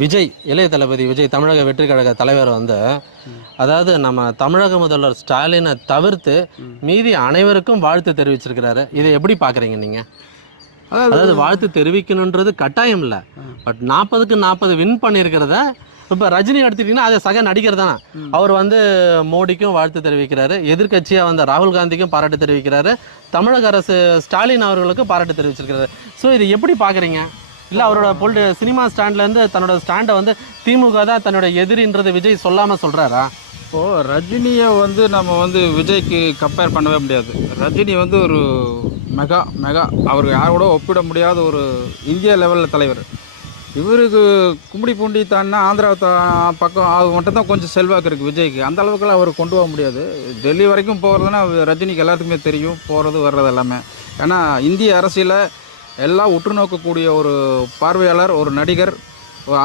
விஜய் இளைய தளபதி விஜய் தமிழக வெற்றி கழக தலைவர் வந்து அதாவது நம்ம தமிழக முதல்வர் ஸ்டாலினை தவிர்த்து மீதி அனைவருக்கும் வாழ்த்து தெரிவிச்சிருக்கிறாரு. இதை எப்படி பார்க்குறீங்க நீங்கள்? அதாவது வாழ்த்து தெரிவிக்கணுன்றது கட்டாயம் இல்லை, பட் 40க்கு 40 வின் பண்ணியிருக்கிறத இப்போ ரஜினி எடுத்துக்கிட்டிங்கன்னா அதை சக நடிகர் தானே. அவர் வந்து மோடிக்கும் வாழ்த்து தெரிவிக்கிறாரு, எதிர்கட்சியாக வந்த ராகுல் காந்திக்கும் பாராட்டு தெரிவிக்கிறாரு, தமிழக அரசு ஸ்டாலின் அவர்களுக்கும் பாராட்டு தெரிவிச்சிருக்கிறாரு. ஸோ இது எப்படி பார்க்குறீங்க? இல்லை அவரோட சினிமா ஸ்டாண்ட்லேருந்து தன்னோட ஸ்டாண்டை வந்து திமுக தான் தன்னோட எதிரின்றது விஜய் சொல்லாமல் சொல்கிறாரா? இப்போது ரஜினியை வந்து நம்ம வந்து விஜய்க்கு கம்பேர் பண்ணவே முடியாது. ரஜினி வந்து ஒரு மெகா அவர் யாரோட ஒப்பிட முடியாத ஒரு இந்திய லெவலில் தலைவர். இவருக்கு கும்படி பூண்டி தாண்டினா ஆந்திரா பக்கம் அது மட்டும்தான் கொஞ்சம் செல்வாக்கு இருக்குது விஜய்க்கு. அந்த அளவுக்குலாம் அவர் கொண்டு போக முடியாது. டெல்லி வரைக்கும் போகிறதுனா ரஜினிக்கு எல்லாத்துக்குமே தெரியும், போகிறது வர்றது எல்லாமே. ஏன்னா இந்திய அரசியலை எல்லாம் உற்று நோக்கக்கூடிய ஒரு பார்வையாளர், ஒரு நடிகர், ஒரு